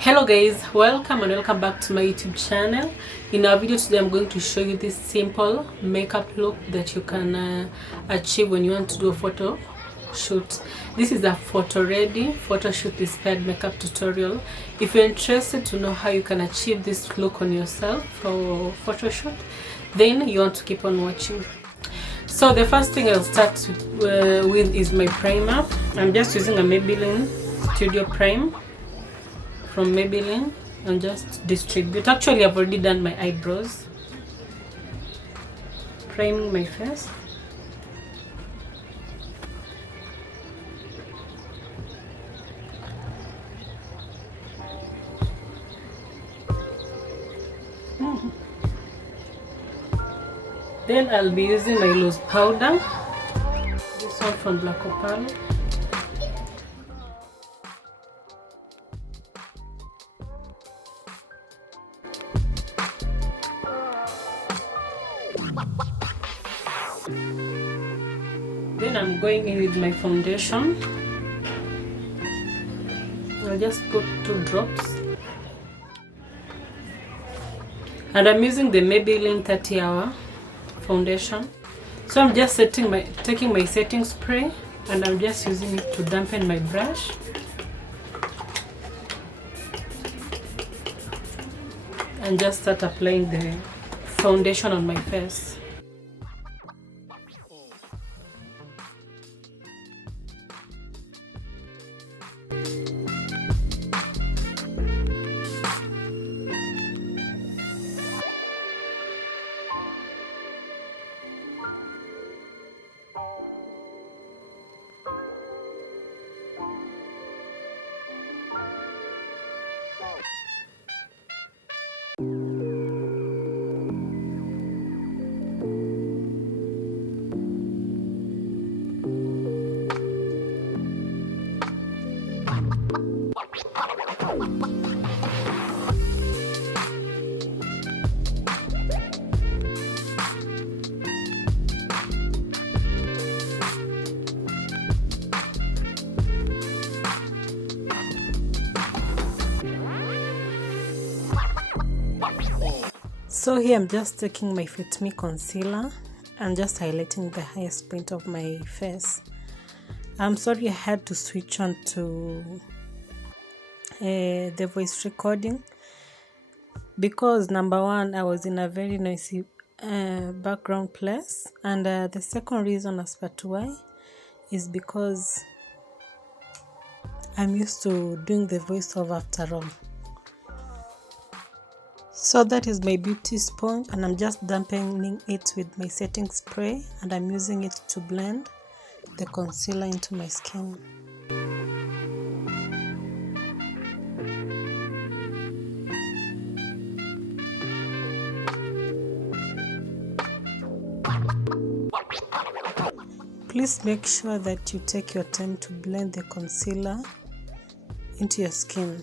Hello guys, welcome and welcome back to my YouTube channel. In our video today I'm going to show you this simple makeup look that you can achieve when you want to do a photo shoot. This is a photo ready photo shoot inspired makeup tutorial. If you're interested to know how you can achieve this look on yourself for photo shoot, then you want to keep on watching. So the first thing I'll start with is my primer. I'm just using a Maybelline Studio Prime from Maybelline and just distribute. Actually, I've already done my eyebrows, priming my face. Then I'll be using my loose powder, this one from Black Opal. Then I'm going in with my foundation. I'll just put 2 drops. And I'm using the Maybelline 30-hour foundation. So I'm just taking my setting spray and I'm just using it to dampen my brush. And just start applying the foundation on my face. So here I'm just taking my Fit Me concealer and just highlighting the highest point of my face. I'm sorry I had to switch on to the voice recording because number one, I was in a very noisy background place, and the second reason as per to why is because I'm used to doing the voiceover after all. So that is my beauty sponge and I'm just dampening it with my setting spray and I'm using it to blend the concealer into my skin. Please make sure that you take your time to blend the concealer into your skin.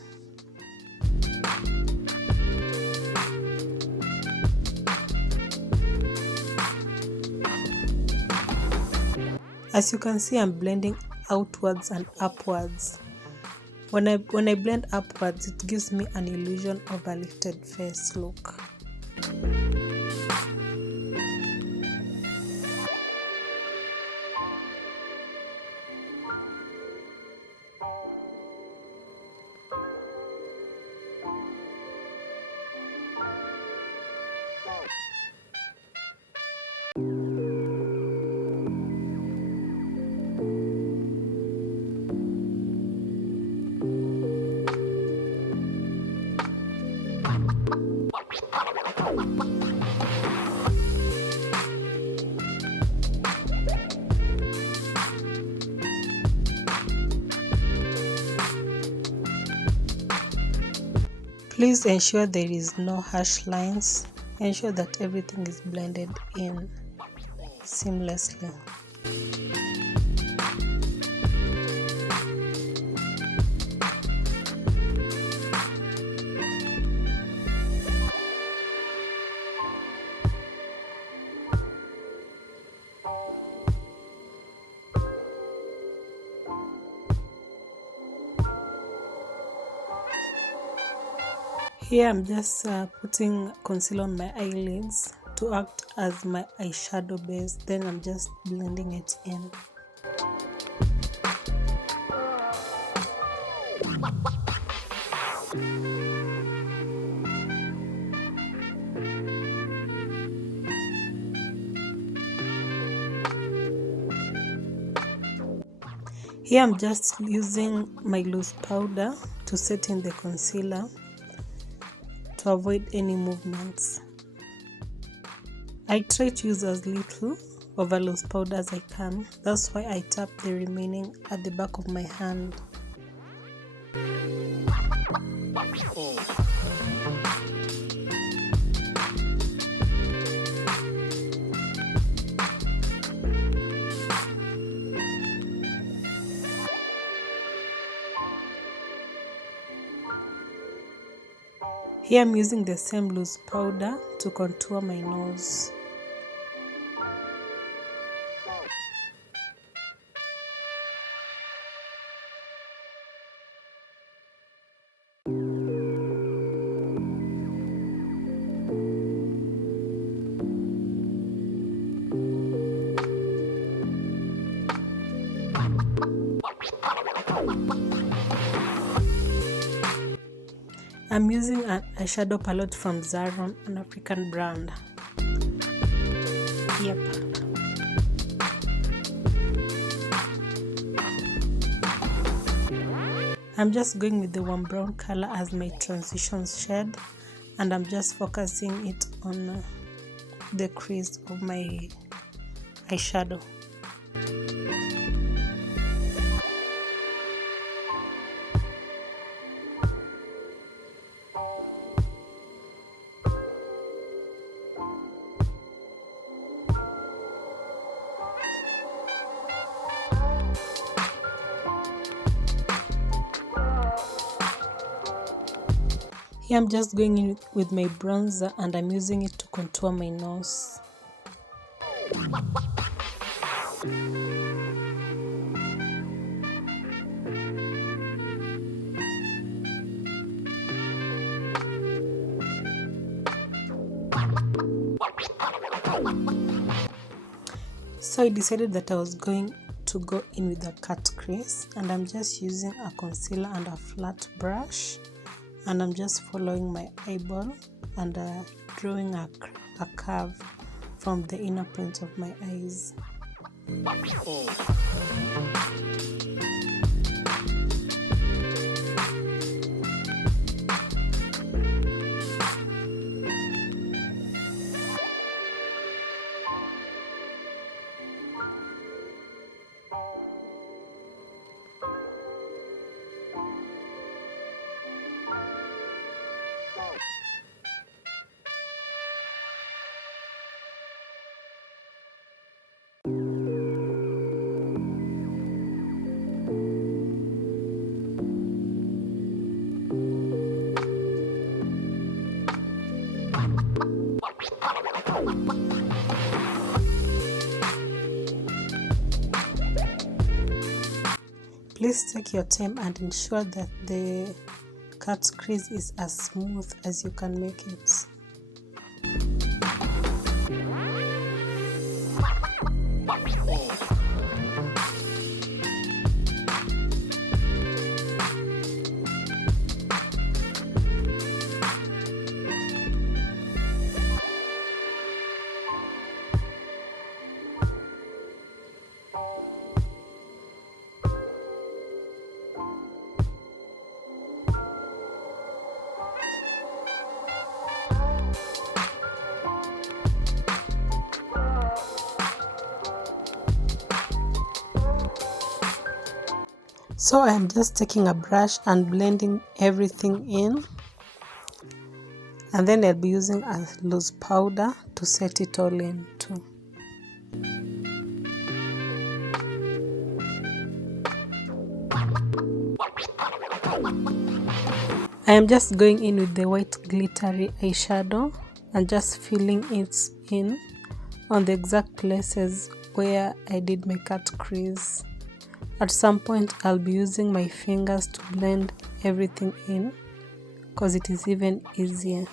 As you can see, I'm blending outwards and upwards. When I blend upwards, it gives me an illusion of a lifted face look. Please ensure there is no harsh lines. Ensure that everything is blended in seamlessly. Here I'm just putting concealer on my eyelids to act as my eyeshadow base, then I'm just blending it in. Here I'm just using my loose powder to set in the concealer to avoid any movements. I try to use as little of a loose powder as I can. That's why I tap the remaining at the back of my hand. Here I'm using the same loose powder to contour my nose. I'm using an eyeshadow palette from Serum, an African brand. Yep. I'm just going with the warm brown color as my transition shade, and I'm just focusing it on the crease of my eyeshadow. Here I'm just going in with my bronzer and I'm using it to contour my nose. So I decided that I was going to go in with a cut crease, and I'm just using a concealer and a flat brush, and I'm just following my eyeball and drawing a curve from the inner point of my eyes. Please take your time and ensure that the cut crease is as smooth as you can make it. So I'm just taking a brush and blending everything in, and then I'll be using a loose powder to set it all in too. I am just going in with the white glittery eyeshadow and just filling it in on the exact places where I did my cut crease. At some point I'll be using my fingers to blend everything in because it is even easier.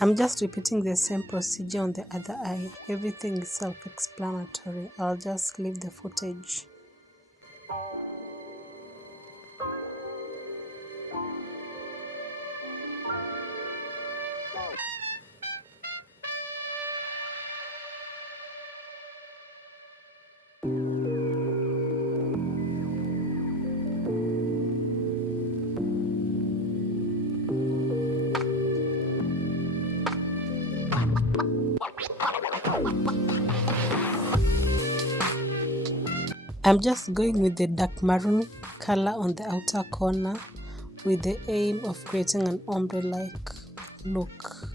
I'm just repeating the same procedure on the other eye. Everything is self-explanatory. I'll just leave the footage. I'm just going with the dark maroon color on the outer corner with the aim of creating an ombre-like look.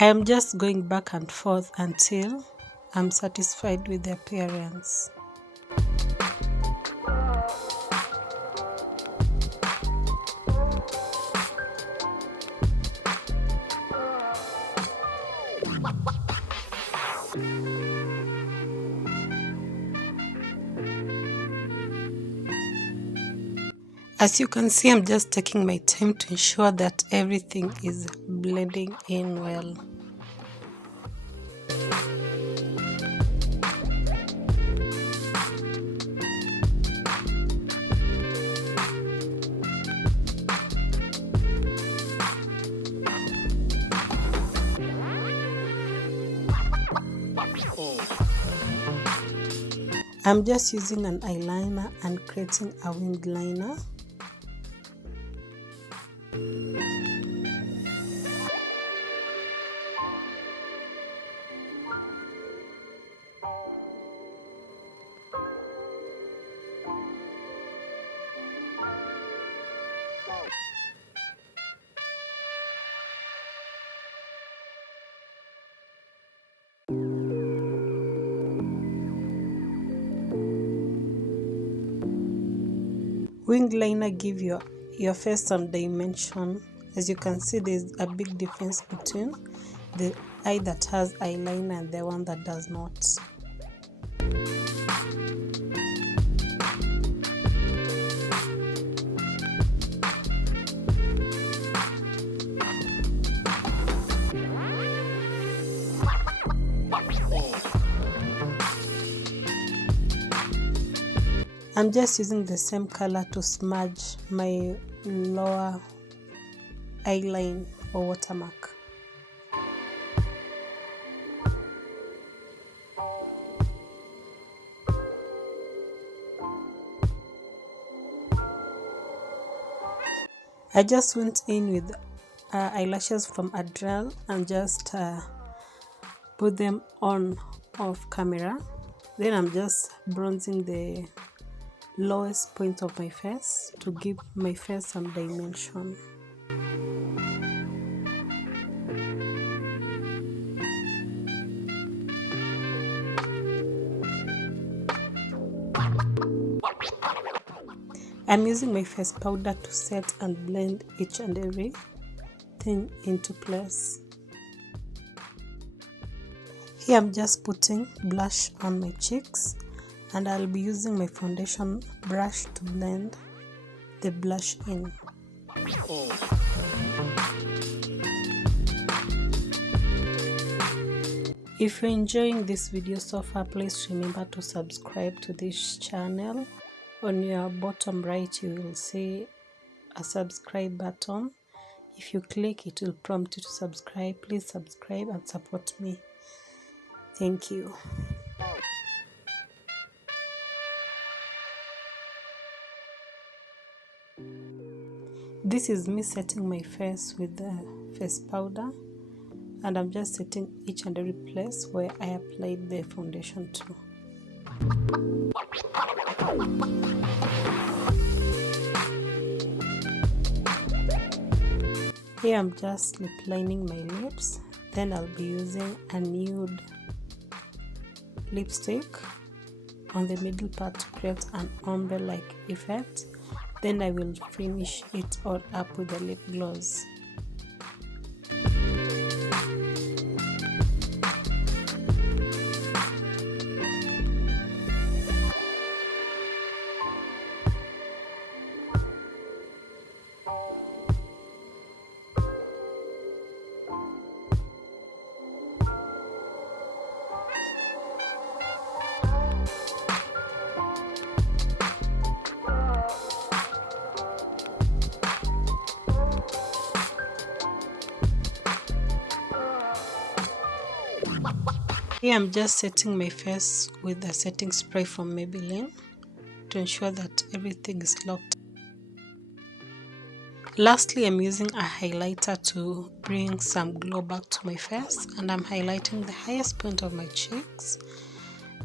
I am just going back and forth until I'm satisfied with the appearance. As you can see, I'm just taking my time to ensure that everything is blending in well. I'm just using an eyeliner and creating a winged liner. Winged liner give your face some dimension. As you can see, there's a big difference between the eye that has eyeliner and the one that does not. I'm just using the same color to smudge my lower eyeline or watermark. I just went in with eyelashes from Adrel and just put them on off camera. Then I'm just bronzing the lowest point of my face to give my face some dimension. I'm using my face powder to set and blend each and every thing into place. Here I'm just putting blush on my cheeks, and I'll be using my foundation brush to blend the blush in. If you're enjoying this video so far, please remember to subscribe to this channel. On your bottom right, you will see a subscribe button. If you click, it will prompt you to subscribe. Please subscribe and support me. Thank you. This is me setting my face with the face powder, and I'm just setting each and every place where I applied the foundation to. Here I'm just lip lining my lips, then I'll be using a nude lipstick on the middle part to create an ombre-like effect. Then I will finish it all up with the lip gloss. Here I'm just setting my face with a setting spray from Maybelline to ensure that everything is locked. Lastly, I'm using a highlighter to bring some glow back to my face, and I'm highlighting the highest point of my cheeks,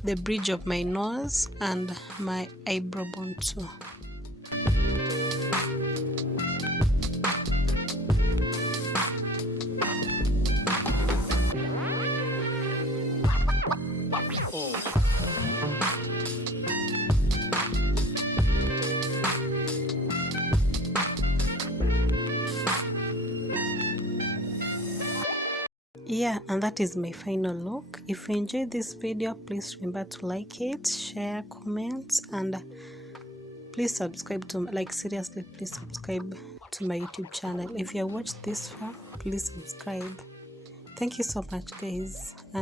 the bridge of my nose, and my eyebrow bone too. Yeah, and that is my final look. If you enjoyed this video, please remember to like it, share, comment, and please subscribe to, like, seriously, please subscribe to my YouTube channel. If you have watched this far, please subscribe. Thank you so much, guys, and